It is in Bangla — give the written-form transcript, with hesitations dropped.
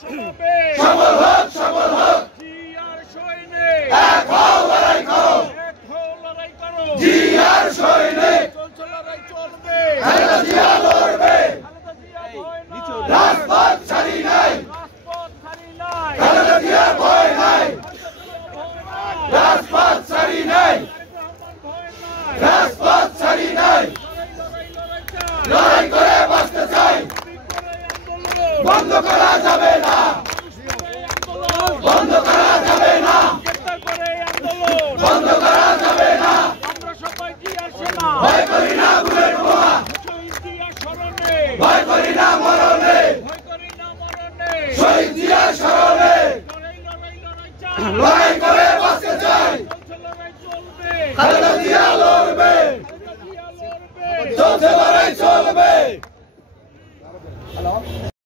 সফল হোক জিয়ার সৈনিক এক হও লড়াই করো জিয়ার সৈনিক চলছে লড়াই চলবে খালেদা জিয়া লড়বে রাজপথ ছাড়ি নাই খালেদা জিয়ার ভয় নাই রাজপথ ছাড়ি নাই রাজপথ ছাড়ি নাই লড়াই করে বাঁচতে চাই বন্ধ করা যাবে না বন্ধ করা যাবে না বন্ধ করা যাবে না ভয় করি না বুলেট বোমা ভয় করি না মরণে শহীদ জিয়ার স্মরণে লড়াই